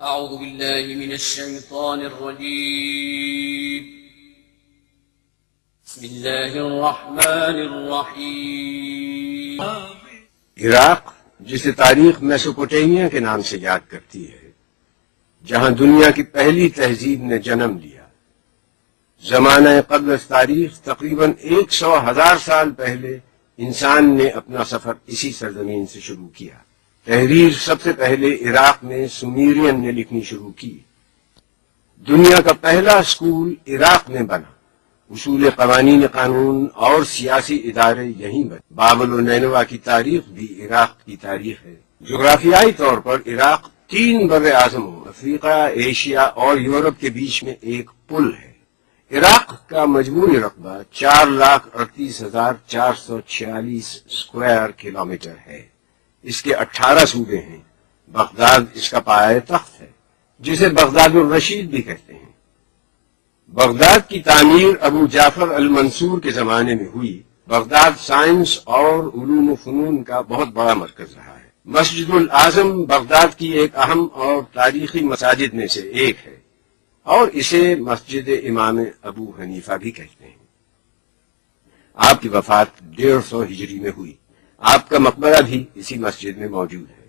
أعوذ بالله من الشيطان الرجيم بسم الله الرحمن الرحيم عراق جسے تاریخ میسوپوٹیمیا کے نام سے یاد کرتی ہے، جہاں دنیا کی پہلی تہذیب نے جنم لیا۔ زمانہ قبل از تاریخ تقریباً 100,000 سال پہلے انسان نے اپنا سفر اسی سرزمین سے شروع کیا۔ تحریر سب سے پہلے عراق میں سومیرین نے لکھنی شروع کی۔ دنیا کا پہلا اسکول عراق میں بنا۔ اصول قوانین قانون اور سیاسی ادارے یہیں بنے۔ بابل و نینوا کی تاریخ بھی عراق کی تاریخ ہے۔ جغرافیائی طور پر عراق 3 بر اعظموں افریقہ، ایشیا اور یورپ کے بیچ میں ایک پل ہے۔ عراق کا مجموعی رقبہ 4,38,446 اسکوائر کلومیٹر ہے۔ اس کے 18 صوبے ہیں۔ بغداد اس کا پایہ تخت ہے، جسے بغداد الرشید بھی کہتے ہیں۔ بغداد کی تعمیر ابو جعفر المنصور کے زمانے میں ہوئی۔ بغداد سائنس اور علوم و فنون کا بہت بڑا مرکز رہا ہے۔ مسجد الاعظم بغداد کی ایک اہم اور تاریخی مساجد میں سے ایک ہے، اور اسے مسجد امام ابو حنیفہ بھی کہتے ہیں۔ آپ کی وفات 150 ہجری میں ہوئی۔ آپ کا مقبرہ بھی اسی مسجد میں موجود ہے۔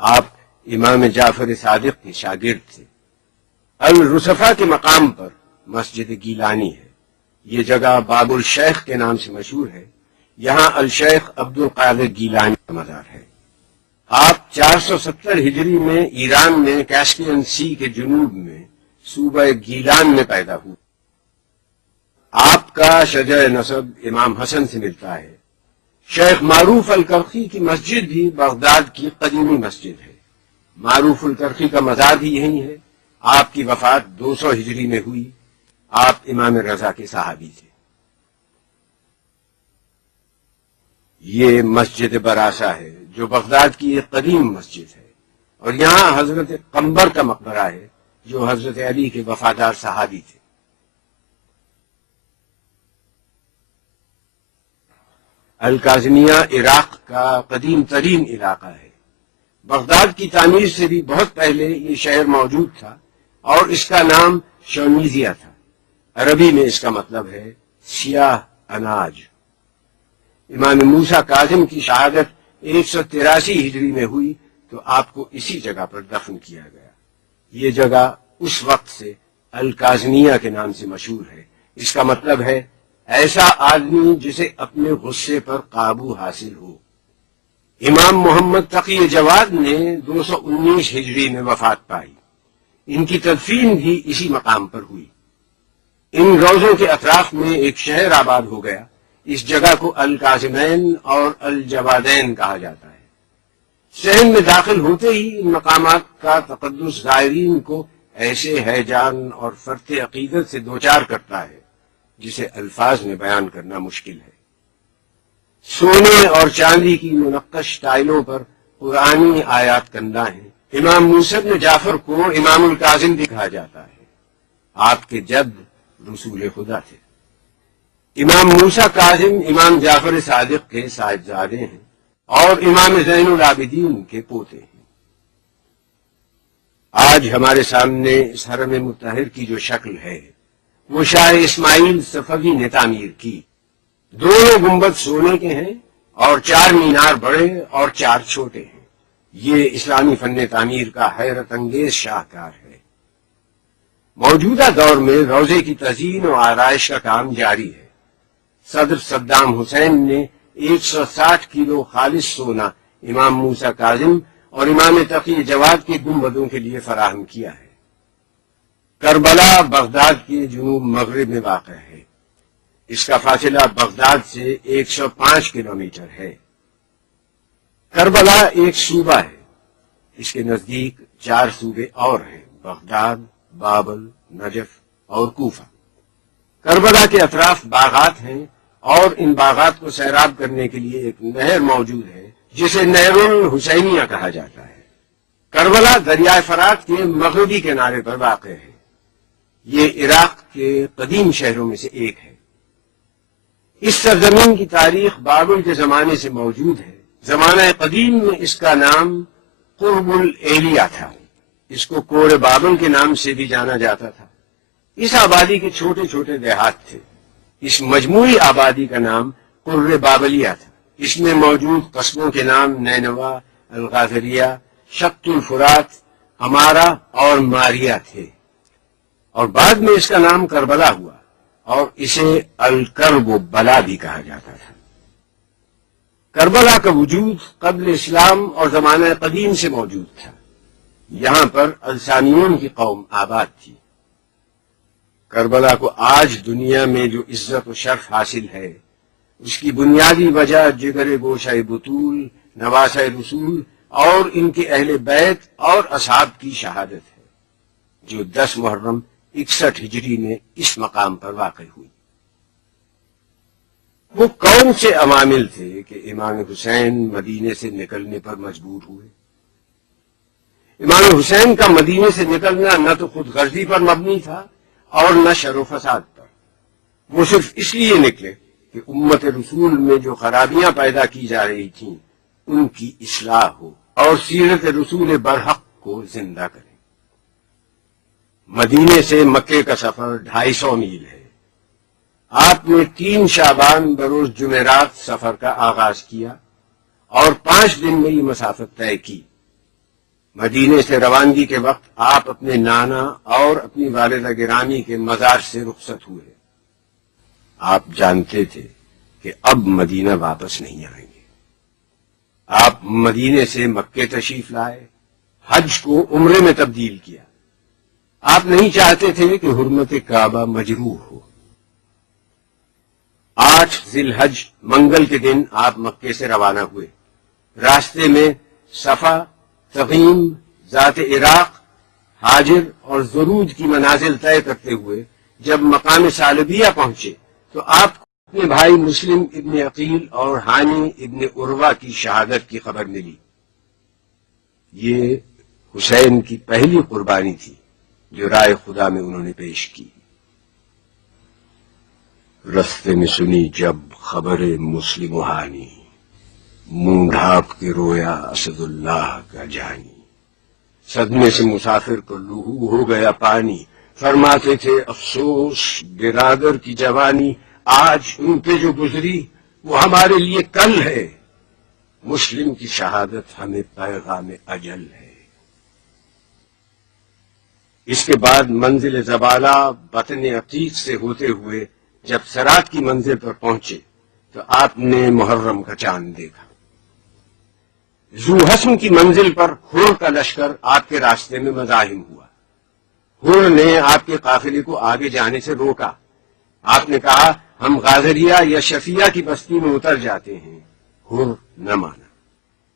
آپ امام جعفر صادق کے شاگرد تھے۔ الرصفہ کے مقام پر مسجد گیلانی ہے۔ یہ جگہ باب الشیخ کے نام سے مشہور ہے۔ یہاں الشیخ عبد القادر گیلانی کا مزار ہے۔ آپ 470 ہجری میں ایران میں کیسپیئن سی کے جنوب میں صوبہ گیلان میں پیدا ہوئے۔ آپ کا شجر نسب امام حسن سے ملتا ہے۔ شیخ معروف الکرخی کی مسجد بھی بغداد کی قدیمی مسجد ہے۔ معروف الکرخی کا مزار بھی یہیں ہے۔ آپ کی وفات 200 ہجری میں ہوئی۔ آپ امام رضا کے صحابی تھے۔ یہ مسجد براسا ہے، جو بغداد کی ایک قدیم مسجد ہے، اور یہاں حضرت قمبر کا مقبرہ ہے، جو حضرت علی کے وفادار صحابی تھے۔ الکاظمیہ عراق کا قدیم ترین علاقہ ہے۔ بغداد کی تعمیر سے بھی بہت پہلے یہ شہر موجود تھا، اور اس کا نام شونیزیا تھا۔ عربی میں اس کا مطلب ہے سیاہ اناج۔ امام موسیٰ کاظم کی شہادت 183 ہجری میں ہوئی تو آپ کو اسی جگہ پر دفن کیا گیا۔ یہ جگہ اس وقت سے الکاظمیہ کے نام سے مشہور ہے۔ اس کا مطلب ہے ایسا آدمی جسے اپنے غصے پر قابو حاصل ہو۔ امام محمد تقی جواد نے 219 ہجری میں وفات پائی۔ ان کی تدفین بھی اسی مقام پر ہوئی۔ ان روضوں کے اطراف میں ایک شہر آباد ہو گیا۔ اس جگہ کو الکاظمین اور الجوادین کہا جاتا ہے۔ شہر میں داخل ہوتے ہی ان مقامات کا تقدس زائرین کو ایسے ہیجان اور فرط عقیدت سے دوچار کرتا ہے جسے الفاظ میں بیان کرنا مشکل ہے۔ سونے اور چاندی کی منقش ٹائلوں پر قرآنی آیات کندہ ہیں۔ امام موسیٰ بن جعفر کو امام الکاظم بھی کہا جاتا ہے۔ آپ کے جد رسول خدا تھے۔ امام موسیٰ کاظم امام جعفر صادق کے صاحبزادے ہیں اور امام زین العابدین کے پوتے ہیں۔ آج ہمارے سامنے اس حرم مطہر کی جو شکل ہے وہ شاہ اسماعیل صفوی نے تعمیر کی۔ دونوں گنبد سونے کے ہیں اور 4 مینار بڑے اور 4 چھوٹے ہیں۔ یہ اسلامی فن تعمیر کا حیرت انگیز شاہکار ہے۔ موجودہ دور میں روضے کی تزئین و آرائش کا کام جاری ہے۔ صدر صدام حسین نے 160 کلو خالص سونا امام موسیٰ کاظم اور امام تقی جواد کے گنبدوں کے لیے فراہم کیا ہے۔ کربلا بغداد کے جنوب مغرب میں واقع ہے۔ اس کا فاصلہ بغداد سے 105 کلومیٹر ہے۔ کربلا ایک صوبہ ہے۔ اس کے نزدیک 4 صوبے اور ہیں: بغداد، بابل، نجف اور کوفہ۔ کربلا کے اطراف باغات ہیں، اور ان باغات کو سیراب کرنے کے لیے ایک نہر موجود ہے جسے نہر الحسینیہ کہا جاتا ہے۔ کربلا دریائے فرات کے مغربی کنارے پر واقع ہے۔ یہ عراق کے قدیم شہروں میں سے ایک ہے۔ اس سرزمین کی تاریخ بابل کے زمانے سے موجود ہے۔ زمانہ قدیم میں اس کا نام قرب الایلیہ تھا۔ اس کو کور بابل کے نام سے بھی جانا جاتا تھا۔ اس آبادی کے چھوٹے چھوٹے دیہات تھے۔ اس مجموعی آبادی کا نام قر بابلیہ تھا۔ اس میں موجود قصبوں کے نام نینوا، الغاذریہ، شط الفرات، امارا اور ماریا تھے، اور بعد میں اس کا نام کربلا ہوا، اور اسے الکرب و بلا بھی کہا جاتا تھا۔ کربلا کا وجود قبل اسلام اور زمانہ قدیم سے موجود تھا۔ یہاں پر السانیون کی قوم آباد تھی۔ کربلا کو آج دنیا میں جو عزت و شرف حاصل ہے، اس کی بنیادی وجہ جگر گوشہ بطول، نواسہ رسول اور ان کے اہل بیت اور اصحاب کی شہادت ہے، جو 10 محرم 61 ہجری میں اس مقام پر واقع ہوئی۔ وہ کون سے عوامل تھے کہ امام حسین مدینے سے نکلنے پر مجبور ہوئے؟ امام حسین کا مدینے سے نکلنا نہ تو خود غرضی پر مبنی تھا اور نہ شر و فساد پر۔ وہ صرف اس لیے نکلے کہ امت رسول میں جو خرابیاں پیدا کی جا رہی تھیں ان کی اصلاح ہو اور سیرت رسول برحق کو زندہ کریں۔ مدینے سے مکے کا سفر 250 میل ہے۔ آپ نے 3 شعبان بروز جمعرات سفر کا آغاز کیا اور 5 دن میں یہ مسافت طے کی۔ مدینے سے روانگی کے وقت آپ اپنے نانا اور اپنی والدہ گرامی کے مزار سے رخصت ہوئے۔ آپ جانتے تھے کہ اب مدینہ واپس نہیں آئیں گے۔ آپ مدینے سے مکے تشریف لائے، حج کو عمرے میں تبدیل کیا۔ آپ نہیں چاہتے تھے کہ حرمت کعبہ مجروح ہو۔ 8 ذی الحج منگل کے دن آپ مکے سے روانہ ہوئے۔ راستے میں صفا، تغیم، ذات عراق، حاجر اور زرود کی منازل طے کرتے ہوئے جب مقام ثعلبیہ پہنچے تو آپ کو اپنے بھائی مسلم ابن عقیل اور ہانی ابن عروہ کی شہادت کی خبر ملی۔ یہ حسین کی پہلی قربانی تھی جو رائے خدا میں انہوں نے پیش کی۔ رستے میں سنی جب خبر مسلم و ہانی، منہ ڈھانپ کے رویا اسد اللہ کا جانی۔ صدمے سے مسافر کو لہو ہو گیا پانی، فرماتے تھے افسوس برادر کی جوانی، آج ان پہ جو گزری وہ ہمارے لیے کل ہے، مسلم کی شہادت ہمیں پیغام اجل ہے۔ اس کے بعد منزل زبالہ بطن عتیق سے ہوتے ہوئے جب سرات کی منزل پر پہنچے تو آپ نے محرم کا چاند دیکھا۔ ذو حسن کی منزل پر حر کا لشکر آپ کے راستے میں مزاحم ہوا۔ حر نے آپ کے قافلے کو آگے جانے سے روکا۔ آپ نے کہا ہم غاذریہ یا شفیہ کی بستی میں اتر جاتے ہیں۔ حر نہ مانا۔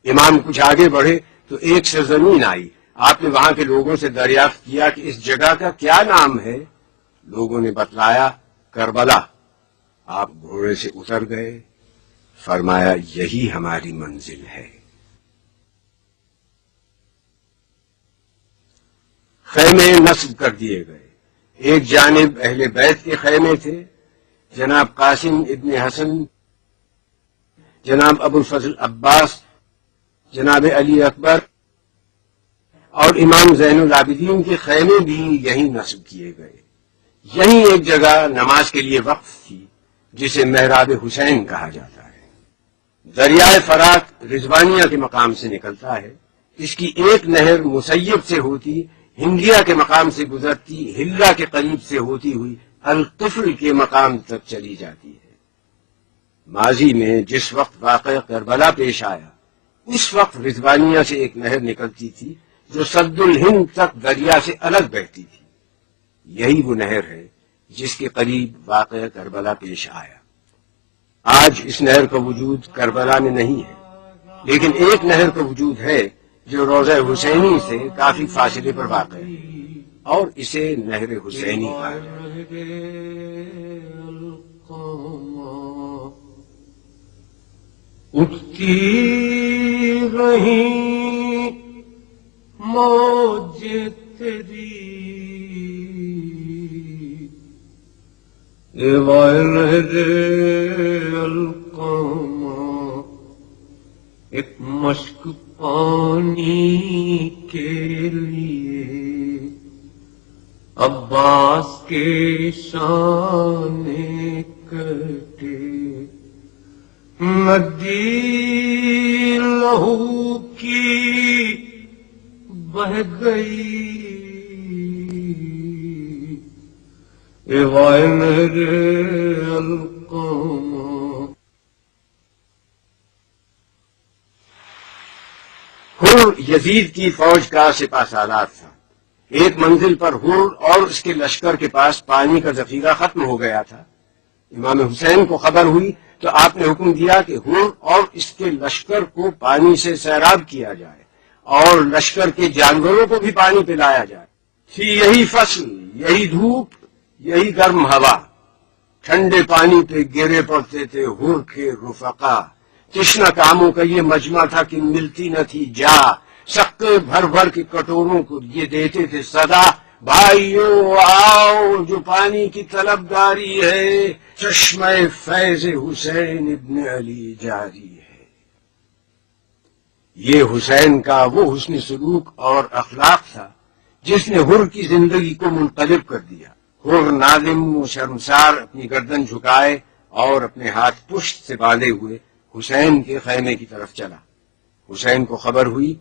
امام کچھ آگے بڑھے تو ایک سرزمین آئی۔ آپ نے وہاں کے لوگوں سے دریافت کیا کہ اس جگہ کا کیا نام ہے؟ لوگوں نے بتلایا کربلا۔ آپ گھوڑے سے اتر گئے، فرمایا یہی ہماری منزل ہے۔ خیمے نصب کر دیے گئے۔ ایک جانب اہل بیت کے خیمے تھے، جناب قاسم ابن حسن، جناب ابو الفضل عباس، جناب علی اکبر اور امام زین العابدین کے خیمے بھی یہیں نصب کیے گئے۔ یہیں ایک جگہ نماز کے لیے وقف تھی جسے محراب حسین کہا جاتا ہے۔ دریائے فرات رضوانیہ کے مقام سے نکلتا ہے۔ اس کی ایک نہر مسیب سے ہوتی ہندیہ کے مقام سے گزرتی ہلہ کے قریب سے ہوتی ہوئی القفل کے مقام تک چلی جاتی ہے۔ ماضی میں جس وقت واقعہ کربلا پیش آیا اس وقت رضوانیہ سے ایک نہر نکلتی تھی جو سد الہند تک دریا سے الگ بہتی تھی۔ یہی وہ نہر ہے جس کے قریب واقعہ کربلا پیش آیا۔ آج اس نہر کا وجود کربلا میں نہیں ہے، لیکن ایک نہر کا وجود ہے جو روضہ حسینی سے کافی فاصلے پر واقع ہے اور اسے نہر حسینی کہا جاتا ہے۔ اٹھتی رہی موج تیری القامہ، ایک مشک پانی کے لیے عباس کے شان کٹے ندی لہو کی بہ گئی ایوائے میرے القامہ حر یزید کی فوج کا سپہ سالار تھا۔ ایک منزل پر حر اور اس کے لشکر کے پاس پانی کا ذخیرہ ختم ہو گیا تھا۔ امام حسین کو خبر ہوئی تو آپ نے حکم دیا کہ حر اور اس کے لشکر کو پانی سے سیراب کیا جائے اور لشکر کے جانوروں کو بھی پانی پلایا جائے۔ تھی یہی فصل، یہی دھوپ، یہی گرم ہوا، ٹھنڈے پانی پہ گرے پڑتے تھے حر کے رفقا۔ تشنہ کاموں کا یہ مجمع تھا کہ ملتی نہ تھی جا، سکے بھر بھر کے کٹوروں کو یہ دیتے تھے صدا، بھائیو آؤ جو پانی کی طلبگاری ہے، چشمہ فیض حسین ابن علی جاری ہے۔ یہ حسین کا وہ حسن سلوک اور اخلاق تھا جس نے حر کی زندگی کو منقلب کر دیا۔ حر نادم و شرمسار اپنی گردن جھکائے اور اپنے ہاتھ پشت سے باندھے ہوئے حسین کے خیمے کی طرف چلا۔ حسین کو خبر ہوئی۔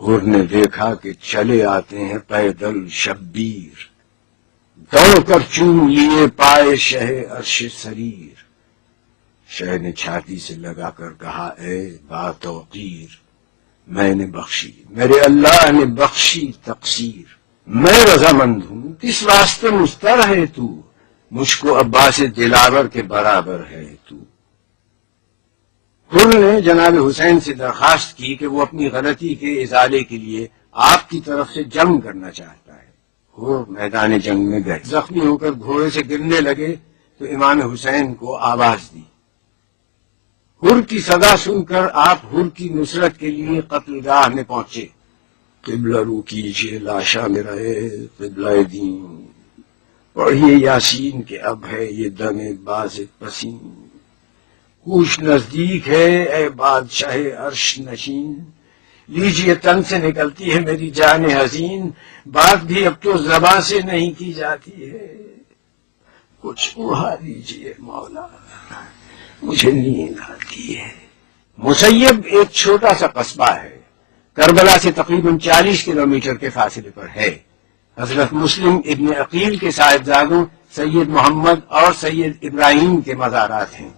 حر نے دیکھا کہ چلے آتے ہیں پیدل شبیر، دوڑ کر چوم لیے پائے شہ عرش سریر۔ شہ نے چھاتی سے لگا کر کہا اے باتوقیر، میں نے بخشی، میرے اللہ نے بخشی تقصیر، میں رضامند ہوں، کس واسطے مستر ہے تو، مجھ کو عباس دلاور کے برابر ہے تو۔ حر نے جناب حسین سے درخواست کی کہ وہ اپنی غلطی کے ازالے کے لیے آپ کی طرف سے جنگ کرنا چاہتا ہے۔ حر میدان جنگ میں گئے، زخمی ہو کر گھوڑے سے گرنے لگے تو امام حسین کو آواز دی۔ حر کی صدا سن کر آپ حر کی نصرت کے لیے قتل گاہ میں پہنچے۔ قبلہ رو کیجئے لاشا میرا اے قبلہ دین، پڑھیے یاسین کہ اب ہے یہ دم باز پسین، کوش نزدیک ہے اے بادشاہ عرش نشین، لیجئے تن سے نکلتی ہے میری جان حزین، بات بھی اب تو زباں سے نہیں کی جاتی ہے، کچھ اڑا دیجئے مولا، مجھے نیند آتی ہے۔ مسیب ایک چھوٹا سا قصبہ ہے، کربلا سے تقریباً 40 کلومیٹر کے فاصلے پر ہے۔ حضرت مسلم ابن عقیل کے صاحبزادوں سید محمد اور سید ابراہیم کے مزارات ہیں۔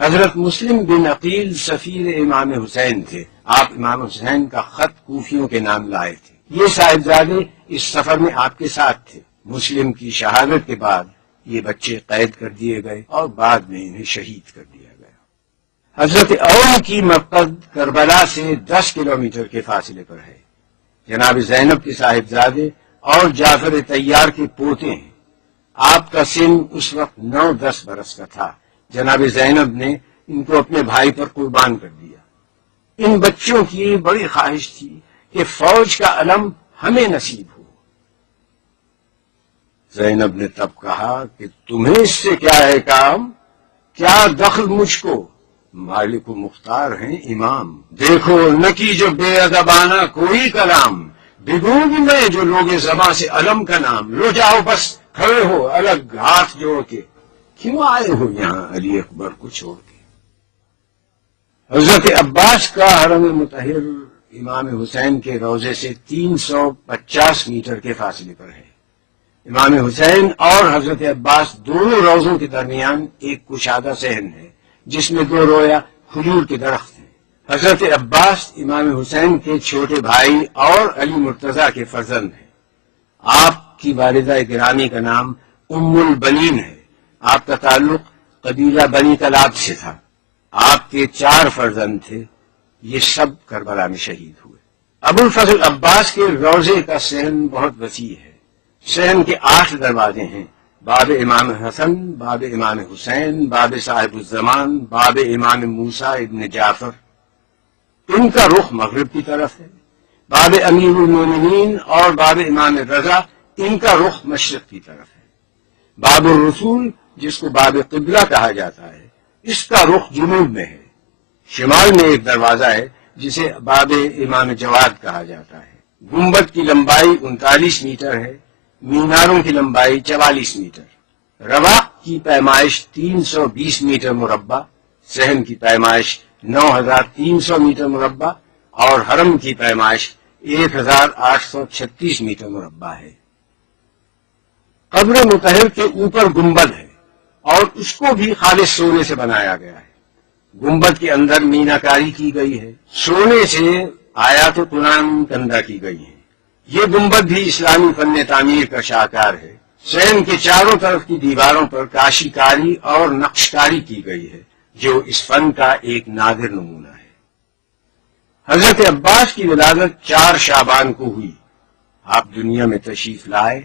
حضرت مسلم بن عقیل سفیر امام حسین تھے۔ آپ امام حسین کا خط کوفیوں کے نام لائے تھے۔ یہ صاحبزادے اس سفر میں آپ کے ساتھ تھے۔ مسلم کی شہادت کے بعد یہ بچے قید کر دیے گئے اور بعد میں انہیں شہید کر دیا گیا۔ حضرت اون کی مرقد کربلا سے 10 کلومیٹر کے فاصلے پر ہے۔ جناب زینب کے صاحبزادے اور جعفر طیار کے پوتے ہیں۔ آپ کا سن اس وقت 9-10 برس کا تھا۔ جناب زینب نے ان کو اپنے بھائی پر قربان کر دیا۔ ان بچوں کی بڑی خواہش تھی کہ فوج کا علم ہمیں نصیب ہو۔ زینب نے تب کہا کہ تمہیں اس سے کیا ہے کام، کیا دخل مجھ کو، مالک و مختار ہیں امام، دیکھو نہ کی جو بے ادبانہ کوئی کلام، بگوں گی میں جو لوگ زباں سے علم کا نام، لو جاؤ بس کھڑے ہو الگ ہاتھ جوڑ کے، کیوں آئے ہو یہاں علی اکبر کو چھوڑ کے۔ حضرت عباس کا حرم مطہر امام حسین کے روضے سے 350 میٹر کے فاصلے پر ہے۔ امام حسین اور حضرت عباس دونوں روضوں کے درمیان ایک کشادہ صحن ہے جس میں 2 رویا کھجور کے درخت ہیں۔ حضرت عباس امام حسین کے چھوٹے بھائی اور علی مرتضیٰ کے فرزند ہیں۔ آپ کی والدہ گرامی کا نام ام البنین ہے۔ آپ کا تعلق قبیلہ بنی کلاب سے تھا۔ آپ کے 4 فرزند تھے، یہ سب کربلا میں شہید ہوئے۔ ابو الفضل عباس کے روضے کا صحن بہت وسیع ہے۔ صحن کے 8 دروازے ہیں، باب امام حسن، باب امام حسین، باب صاحب الزمان، باب امام موسیٰ ابن جعفر۔ ان کا رخ مغرب کی طرف ہے۔ باب امیر المومنین اور باب امام رضا، ان کا رخ مشرق کی طرف ہے۔ باب الرسول جس کو باب قبلہ کہا جاتا ہے، اس کا رخ جنوب میں ہے۔ شمال میں ایک دروازہ ہے جسے باب امام جواد کہا جاتا ہے۔ گنبد کی لمبائی 39 میٹر ہے، میناروں کی لمبائی 44 میٹر، رواق کی پیمائش 320 میٹر مربع، صحن کی پیمائش 9300 میٹر مربع اور حرم کی پیمائش 1836 میٹر مربع ہے۔ قبر مطہر کے اوپر گنبد ہے اور اس کو بھی خالص سونے سے بنایا گیا ہے۔ گنبد کے اندر میناکاری کی گئی ہے، سونے سے آیات قرآن کندہ کی گئی ہیں۔ یہ گنبد بھی اسلامی فن تعمیر کا شاہکار ہے۔ صحن کے چاروں طرف کی دیواروں پر کاشی کاری اور نقش کاری کی گئی ہے، جو اس فن کا ایک نادر نمونہ ہے۔ حضرت عباس کی ولادت 4 شعبان کو ہوئی۔ آپ دنیا میں تشریف لائے،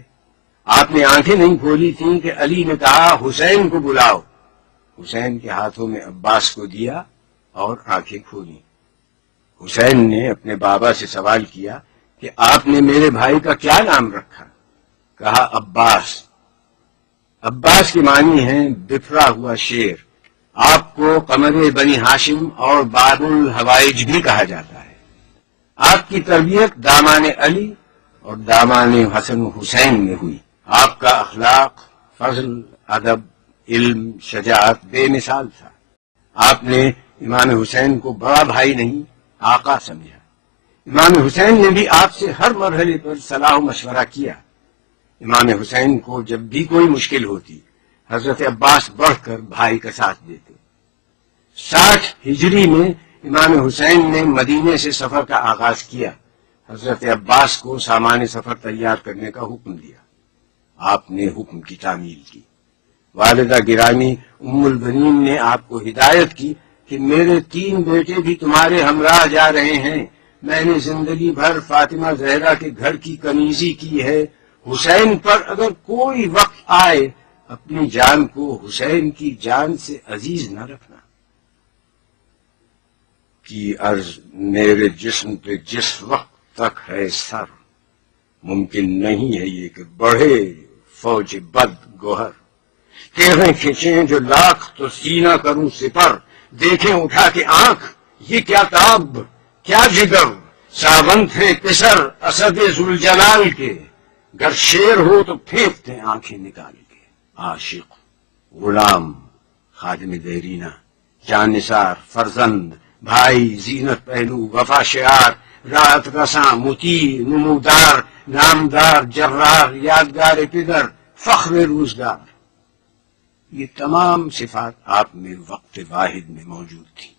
آپ نے آنکھیں نہیں کھولی تھیں کہ علی نے کہا حسین کو بلاؤ۔ حسین کے ہاتھوں میں عباس کو دیا اور آنکھیں کھولی۔ حسین نے اپنے بابا سے سوال کیا کہ آپ نے میرے بھائی کا کیا نام رکھا؟ کہا عباس۔ عباس کے معنی ہیں بفرا ہوا شیر۔ آپ کو قمر بنی ہاشم اور باب الحوائج بھی کہا جاتا ہے۔ آپ کی تربیت دامان علی اور دامان حسن و حسین میں ہوئی۔ آپ کا اخلاق، فضل، ادب، علم، شجاعت بے مثال تھا۔ آپ نے امام حسین کو بڑا بھائی نہیں آقا سمجھا۔ امام حسین نے بھی آپ سے ہر مرحلے پر صلاح و مشورہ کیا۔ امام حسین کو جب بھی کوئی مشکل ہوتی، حضرت عباس بڑھ کر بھائی کا ساتھ دیتے۔ 60 ہجری میں امام حسین نے مدینے سے سفر کا آغاز کیا۔ حضرت عباس کو سامان سفر تیار کرنے کا حکم دیا۔ آپ نے حکم کی تعمیل کی۔ والدہ گرامی ام البنین نے آپ کو ہدایت کی کہ میرے 3 بیٹے بھی تمہارے ہمراہ جا رہے ہیں۔ میں نے زندگی بھر فاطمہ زہرا کے گھر کی کنیزی کی ہے۔ حسین پر اگر کوئی وقت آئے، اپنی جان کو حسین کی جان سے عزیز نہ رکھنا۔ کی عرض میرے جسم پہ جس وقت تک ہے سر، ممکن نہیں ہے یہ کہ بڑھے فوج بد گوہر۔ تیریں کھینچیں جو لاکھ تو سینہ کروں سپر، دیکھیں اٹھا کے آنکھ یہ کیا تاب کیا جگر، ساونت ہے پسر اسد ذوالجلال کے، گر شیر ہو تو پھینکتے آنکھیں نکال کے۔ عاشق، غلام، خادم دیرینہ، جانثار، فرزند، بھائی، زینت پہلو، وفا شعار، رات رساں، مطیع، نمودار، نامدار، جرار، یادگار پدر، فخر روزگار، یہ تمام صفات آپ میں وقت واحد میں موجود تھی۔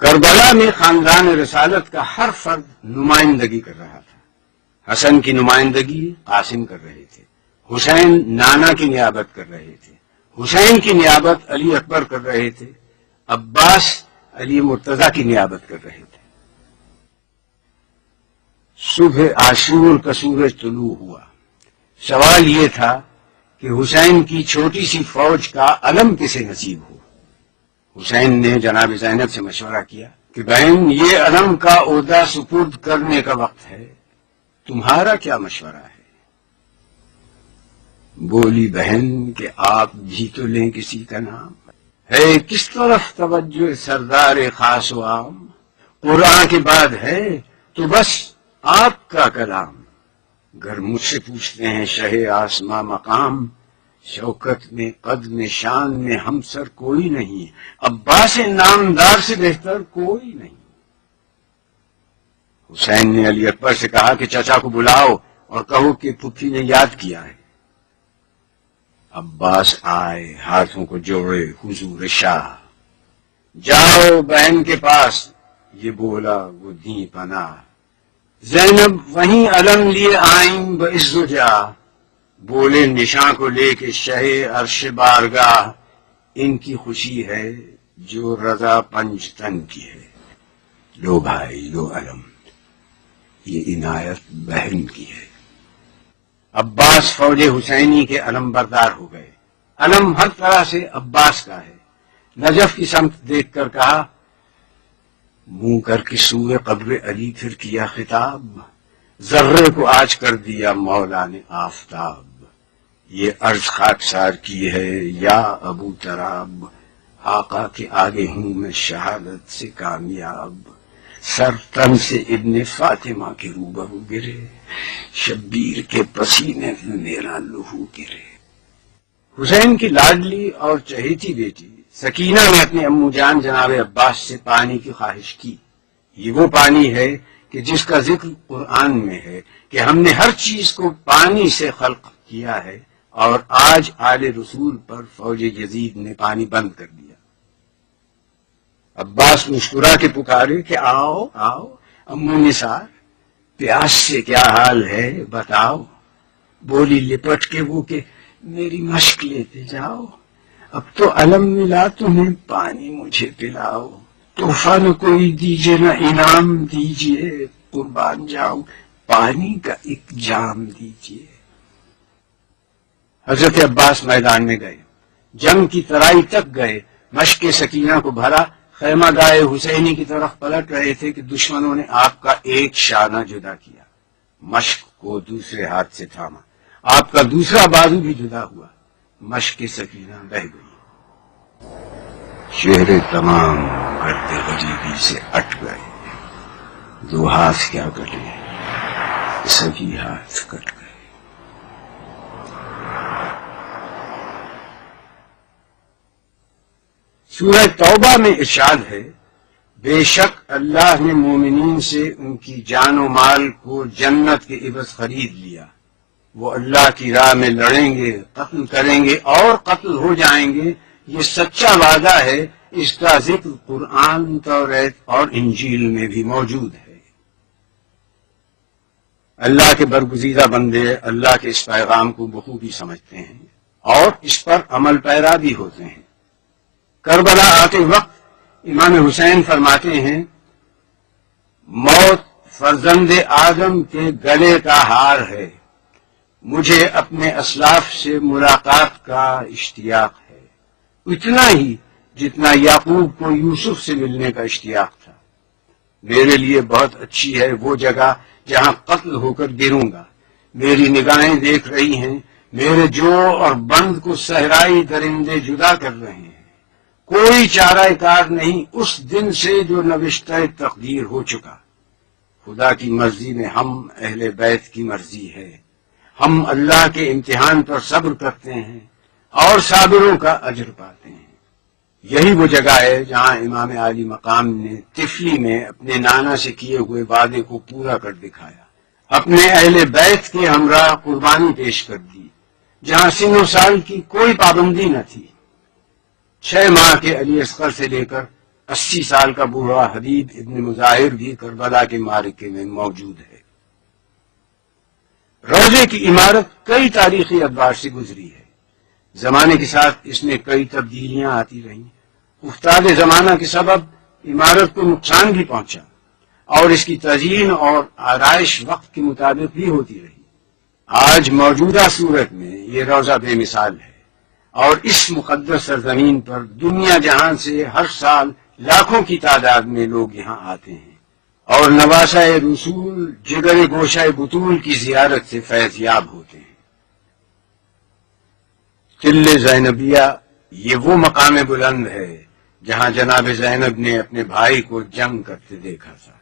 کربلا میں خاندان رسالت کا ہر فرد نمائندگی کر رہا تھا۔ حسن کی نمائندگی قاسم کر رہے تھے، حسین نانا کی نیابت کر رہے تھے، حسین کی نیابت علی اکبر کر رہے تھے، عباس علی مرتضی کی نیابت کر رہے تھے۔ صبح عاشور کا سورج طلوع ہوا۔ سوال یہ تھا کہ حسین کی چھوٹی سی فوج کا علم کسے نصیب ہو۔ حسین نے جناب زینب سے مشورہ کیا کہ بہن یہ علم کا عہدہ سپرد کرنے کا وقت ہے، تمہارا کیا مشورہ ہے؟ بولی بہن کہ آپ بھی تو لیں کسی کا نام، ہے کس طرف توجہ سردار خاص و عام، قرآن کے بعد ہے تو بس آپ کا کلام، گر مجھ سے پوچھتے ہیں شہ آسماں مقام، شوکت میں قد میں شان میں ہم سر کوئی نہیں، عباس نامدار سے بہتر کوئی نہیں۔ حسین نے علی اکبر سے کہا کہ چچا کو بلاؤ اور کہو کہ پھپھی نے یاد کیا ہے۔ عباس آئے، ہاتھوں کو جوڑے حضور شاہ، جاؤ بہن کے پاس، یہ بولا وہ دیں پناہ، زینب وہیں علم لیے آئیں بعز و جاہ، بولے نشاں کو لے کے شہ عرش بارگاہ، ان کی خوشی ہے جو رضا پنج تن کی ہے، لو بھائی لو علم، یہ عنایت بہن کی ہے۔ عباس فوج حسینی کے علم بردار ہو گئے۔ علم ہر طرح سے عباس کا ہے۔ نجف کی سمت دیکھ کر کہا، منہ کر کے سوئے قبر علی پھر کیا خطاب، ذرے کو آج کر دیا مولا نے آفتاب، یہ عرض خاکسار کی ہے یا ابو تراب، آقا کے آگے ہوں میں شہادت سے کامیاب، سر تن سے ابن فاطمہ کے روبرو گرے، شبیر کے پسینے میں میرا لہو گرے۔ حسین کی لاڈلی اور چہیتی بیٹی سکینہ نے اپنے امو جان جناب عباس سے پانی کی خواہش کی۔ یہ وہ پانی ہے کہ جس کا ذکر قرآن میں ہے کہ ہم نے ہر چیز کو پانی سے خلق کیا ہے، اور آج آل رسول پر فوج یزید نے پانی بند کر دیا۔ عباس مسکرا کے پکارے کہ آؤ آؤ امو نثار، پیاس سے کیا حال ہے بتاؤ۔ بولی لپٹ کے وہ کہ میری مشق لیتے جاؤ، اب تو علم ملا تمہیں پانی مجھے پلاؤ۔ تحفہ نہ کوئی دیجیے نہ انعام دیجیے، قربان جاؤ پانی کا ایک جام دیجیے۔ حضرت عباس میدان میں گئے، جنگ کی ترائی تک گئے، مشق سکینہ کو بھرا، خیمہ گائے حسینی کی طرف پلٹ رہے تھے کہ دشمنوں نے آپ کا ایک شانہ جدا کیا، مشق کو دوسرے ہاتھ سے تھاما، آپ کا دوسرا بازو بھی جدا ہوا، مشق سکینہ بہہ گئی۔ چہرے تمام گرد غریبی سے اٹ گئے، دو ہاتھ کیا کٹے، سبھی ہاتھ کٹ گئے۔ سورہ توبہ میں ارشاد ہے، بے شک اللہ نے مومنین سے ان کی جان و مال کو جنت کے عوض خرید لیا، وہ اللہ کی راہ میں لڑیں گے، قتل کریں گے اور قتل ہو جائیں گے، یہ سچا وعدہ ہے، اس کا ذکر قرآن، توریت اور انجیل میں بھی موجود ہے۔ اللہ کے برگزیدہ بندے اللہ کے اس پیغام کو بخوبی سمجھتے ہیں اور اس پر عمل پیرا بھی ہوتے ہیں۔ کربلا آتے وقت امام حسین فرماتے ہیں، موت فرزند آدم کے گلے کا ہار ہے، مجھے اپنے اسلاف سے ملاقات کا اشتیاق ہے، اتنا ہی جتنا یعقوب کو یوسف سے ملنے کا اشتیاق تھا۔ میرے لیے بہت اچھی ہے وہ جگہ جہاں قتل ہو کر گروں گا، میری نگاہیں دیکھ رہی ہیں، میرے جو اور بند کو صحرائی درندے جدا کر رہے ہیں، کوئی چارہ کار نہیں اس دن سے جو نوشتہ تقدیر ہو چکا۔ خدا کی مرضی میں ہم اہل بیت کی مرضی ہے، ہم اللہ کے امتحان پر صبر کرتے ہیں اور صابروں کا اجر پاتے ہیں۔ یہی وہ جگہ ہے جہاں امام عالی مقام نے طفلی میں اپنے نانا سے کیے ہوئے وعدے کو پورا کر دکھایا، اپنے اہل بیت کے ہمراہ قربانی پیش کر دی، جہاں سن و سال کی کوئی پابندی نہ تھی۔ 6 ماہ کے علی اصغر سے لے کر 80 سال کا بوڑھا حبیب ابن مظاہر بھی کربلا کے معرکے میں موجود ہے۔ روضے کی عمارت کئی تاریخی ادوار سے گزری ہے، زمانے کے ساتھ اس میں کئی تبدیلیاں آتی رہیں، افتاد زمانہ کے سبب عمارت کو نقصان بھی پہنچا اور اس کی تزئین اور آرائش وقت کے مطابق بھی ہوتی رہی۔ آج موجودہ صورت میں یہ روضہ بے مثال ہے اور اس مقدس سرزمین پر دنیا جہان سے ہر سال لاکھوں کی تعداد میں لوگ یہاں آتے ہیں اور نواسہ رسول جگر گوشہ بطول کی زیارت سے فیض یاب ہوتے ہیں۔ تل زینبیہ یہ وہ مقام بلند ہے جہاں جناب زینب نے اپنے بھائی کو جنگ کرتے دیکھا تھا۔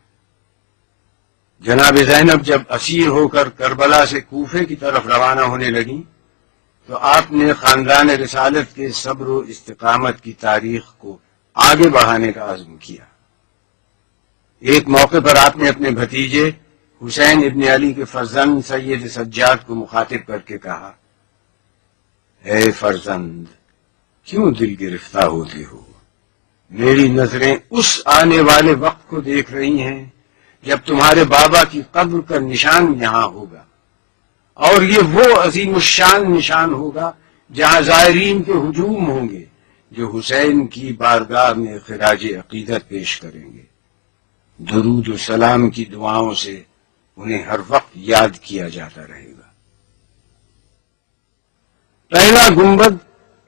جناب زینب جب اسیر ہو کر کربلا سے کوفے کی طرف روانہ ہونے لگیں تو آپ نے خاندان رسالت کے صبر و استقامت کی تاریخ کو آگے بڑھانے کا عزم کیا۔ ایک موقع پر آپ نے اپنے بھتیجے حسین ابن علی کے فرزند سید سجاد کو مخاطب کر کے کہا، اے فرزند کیوں دل گرفتہ ہوتے ہو؟ میری نظریں اس آنے والے وقت کو دیکھ رہی ہیں جب تمہارے بابا کی قبر کا نشان یہاں ہوگا، اور یہ وہ عظیم الشان نشان ہوگا جہاں زائرین کے ہجوم ہوں گے جو حسین کی بارگاہ میں خراج عقیدت پیش کریں گے۔ درود و سلام کی دعاؤں سے انہیں ہر وقت یاد کیا جاتا رہے گا۔ پہلا گنبد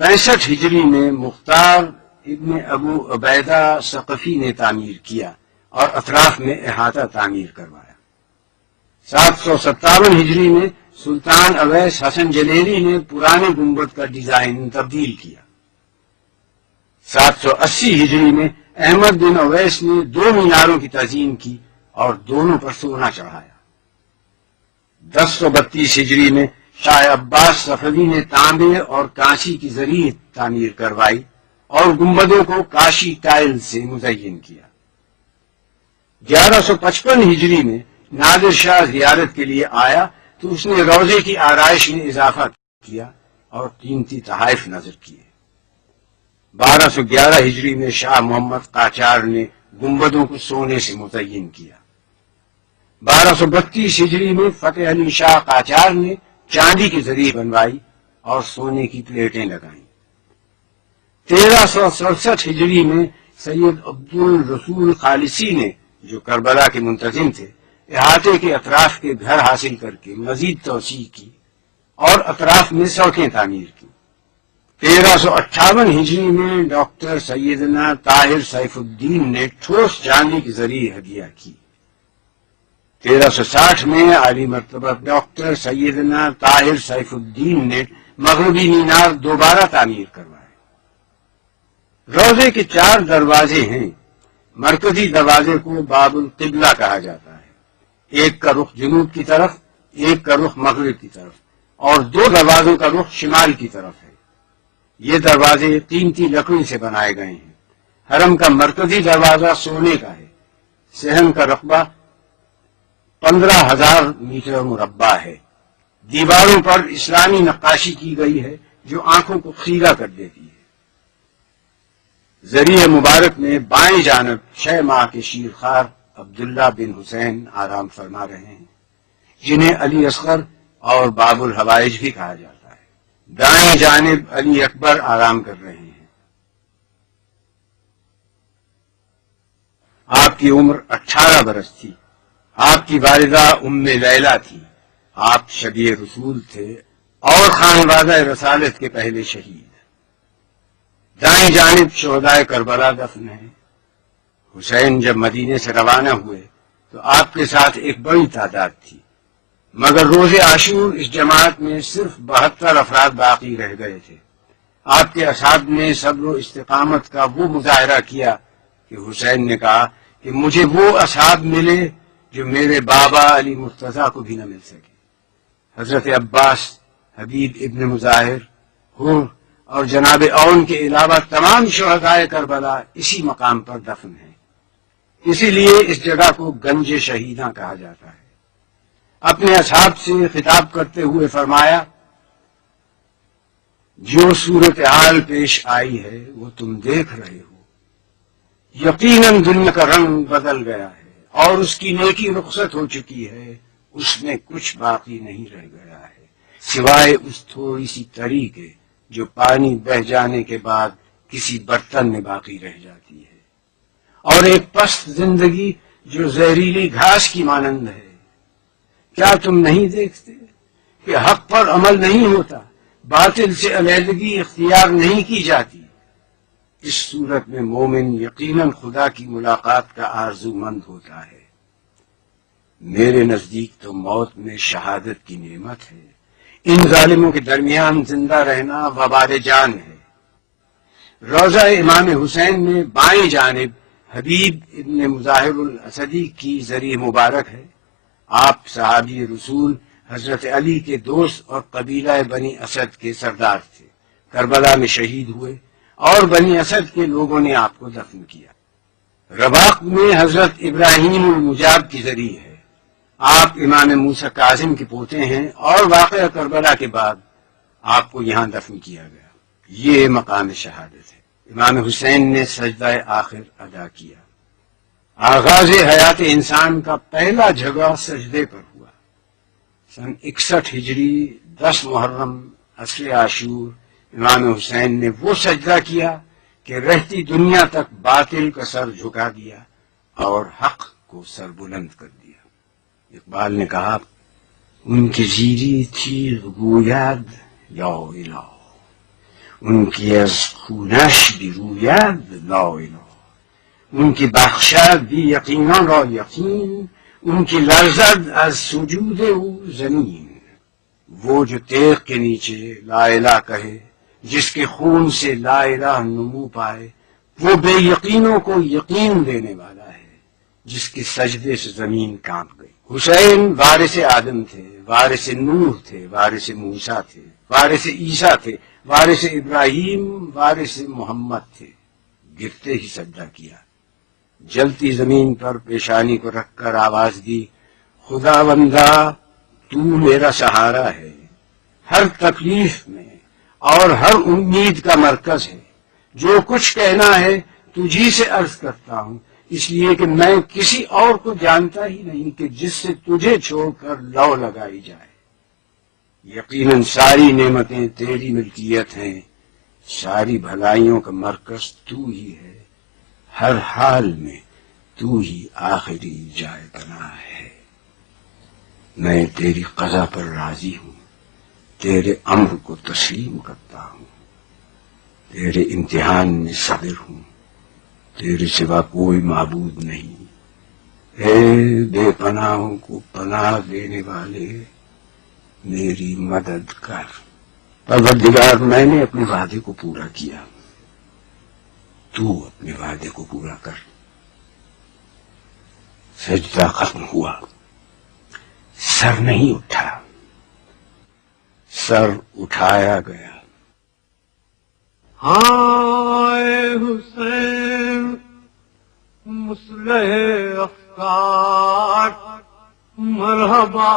65 ہجری میں مختار ابن ابو عبیدہ ثقفی نے تعمیر کیا اور اطراف میں احاطہ تعمیر کروایا۔ 757 ہجری میں سلطان اویس حسن جلیلی نے پرانے گنبد کا ڈیزائن تبدیل کیا۔ 780 ہجری میں احمد بن اویس نے 2 میناروں کی تعظیم کی اور دونوں پر سونا چڑھایا۔ 1032 ہجری میں شاہ عباس صفوی نے تانبے اور کانسی کی ذریعے تعمیر کروائی اور گنبدوں کو کاشی ٹائل سے مزین کیا۔ 1155 ہجری میں نادر شاہ زیارت کے لیے آیا تو اس نے روضے کی آرائش میں اضافہ کیا اور قیمتی تحائف نظر کیے۔ 1211 ہجری میں شاہ محمد قاجار نے گنبدوں کو سونے سے مزین کیا۔ 1232 ہجری میں فتح علی شاہ قاجار نے چاندی کے ذریعے بنوائی اور سونے کی پلیٹیں لگائیں۔ 1367 ہجری میں سید عبد الرسول خالصی نے، جو کربلا کے منتظم تھے، احاطے کے اطراف کے گھر حاصل کر کے مزید توسیع کی اور اطراف میں سڑکیں تعمیر کی۔ 1358 ہجری میں ڈاکٹر سیدنا طاہر سیف الدین نے ٹھوس چاندی کے ذریعے ہدیہ کی۔ 1360 میں عالی مرتبہ ڈاکٹر سیدنا طاہر سیف الدین نے مغربی مینار دوبارہ تعمیر کروائے۔ روضے کے 4 دروازے ہیں۔ مرکزی دروازے کو باب القبلہ کہا جاتا ہے، ایک کا رخ جنوب کی طرف، ایک کا رخ مغرب کی طرف، اور 2 دروازوں کا رخ شمال کی طرف ہے۔ یہ دروازے قیمتی لکڑی سے بنائے گئے ہیں۔ حرم کا مرکزی دروازہ سونے کا ہے۔ صحن کا رقبہ 15,000 میٹر مربع ہے۔ دیواروں پر اسلامی نقاشی کی گئی ہے جو آنکھوں کو خیرہ کر دیتی ہے۔ ذریعہ مبارک میں بائیں جانب 6 ماہ کے شیرخوار عبداللہ بن حسین آرام فرما رہے ہیں، جنہیں علی اصغر اور باب الحوائج بھی کہا جاتا ہے۔ دائیں جانب علی اکبر آرام کر رہے ہیں۔ آپ کی عمر 18 برس تھی۔ آپ کی والدہ ام لیلہ تھی۔ آپ شبیہ رسول تھے اور خانوادہ رسالت کے پہلے شہید۔ دائیں جانب شہدائے کربلا دفن ہیں۔ حسین جب مدینے سے روانہ ہوئے تو آپ کے ساتھ ایک بڑی تعداد تھی، مگر روز عاشور اس جماعت میں صرف 72 افراد باقی رہ گئے تھے۔ آپ کے اصحاب نے صبر و استقامت کا وہ مظاہرہ کیا کہ حسین نے کہا کہ مجھے وہ اصحاب ملے جو میرے بابا علی مرتضیٰ کو بھی نہ مل سکے۔ حضرت عباس، حبیب ابن مظاہر، حر اور جناب اون کے علاوہ تمام شہدائے کربلا اسی مقام پر دفن ہیں۔ اسی لیے اس جگہ کو گنج شہیداں کہا جاتا ہے۔ اپنے اصحاب سے خطاب کرتے ہوئے فرمایا، جو صورتحال پیش آئی ہے وہ تم دیکھ رہے ہو۔ یقیناً دنیا کا رنگ بدل گیا ہے اور اس کی نیکی رخصت ہو چکی ہے، اس میں کچھ باقی نہیں رہ گیا ہے سوائے اس تھوڑی سی تری کے جو پانی بہ جانے کے بعد کسی برتن میں باقی رہ جاتی ہے، اور ایک پست زندگی جو زہریلی گھاس کی مانند ہے۔ کیا تم نہیں دیکھتے کہ حق پر عمل نہیں ہوتا، باطل سے علیحدگی اختیار نہیں کی جاتی؟ اس صورت میں مومن یقیناً خدا کی ملاقات کا آرزو مند ہوتا ہے۔ میرے نزدیک تو موت میں شہادت کی نعمت ہے، ان ظالموں کے درمیان زندہ رہنا وبال جان ہے۔ روضہ امام حسین میں بائیں جانب حبیب ابن مظاہر الاسدی کی ذریعہ مبارک ہے۔ آپ صحابی رسول حضرت علی کے دوست اور قبیلہ بنی اسد کے سردار تھے۔ کربلا میں شہید ہوئے اور بنی اسد کے لوگوں نے آپ کو دفن کیا۔ رباق میں حضرت ابراہیم المجاب کی ذریعہ ہے۔ آپ امام موسیٰ کاظم کے پوتے ہیں اور واقعہ کربلا کے بعد آپ کو یہاں دفن کیا گیا۔ یہ مقام شہادت ہے۔ امام حسین نے سجدہ آخر ادا کیا۔ آغاز حیات انسان کا پہلا جھگڑا سجدے پر ہوا۔ سن 61 ہجری 10 محرم عصر عاشور امام حسین نے وہ سجدہ کیا کہ رہتی دنیا تک باطل کا سر جھکا دیا اور حق کو سر بلند کر دیا۔ اقبال نے کہا، ان کی زیری تھی گوید یا الہ، ان کی از خونش بیروید لا الہ، ان کی بخشد بی یقینان را یقین، ان کی لرزد از سجود او زمین۔ وہ جو تیغ کے نیچے لا الہ کہے، جس کے خون سے لا الہ نمو پائے، وہ بے یقینوں کو یقین دینے والا ہے جس کے سجدے سے زمین کانپ گئی۔ حسین وارث آدم تھے، وارث نوح تھے، وارث موسیٰ تھے، وارث عیسیٰ تھے، وارث ابراہیم، وارث محمد تھے۔ گرتے ہی سجدہ کیا، جلتی زمین پر پیشانی کو رکھ کر آواز دی، خدا بندہ تو میرا سہارا ہے، ہر تکلیف میں اور ہر امید کا مرکز ہے۔ جو کچھ کہنا ہے تجھی سے عرض کرتا ہوں، اس لیے کہ میں کسی اور کو جانتا ہی نہیں کہ جس سے تجھے چھوڑ کر لو لگائی جائے۔ یقیناً ساری نعمتیں تیری ملکیت ہیں، ساری بھلائیوں کا مرکز تو ہی ہے، ہر حال میں تو ہی آخری جائے پناہ ہے۔ میں تیری قضا پر راضی ہوں، تیرے امر کو تسلیم کرتا ہوں، تیرے امتحان میں صابر ہوں، تیرے سوا کوئی معبود نہیں۔ اے بے پناہوں کو پناہ دینے والے، میری مدد کر۔ پروردگار میں نے اپنے وعدے کو پورا کیا، تو اپنے وعدے کو پورا کر۔ سجدہ ختم ہوا، سر نہیں اٹھا، سر اٹھایا گیا۔ ہائے حسین مسلح افکار مرحبا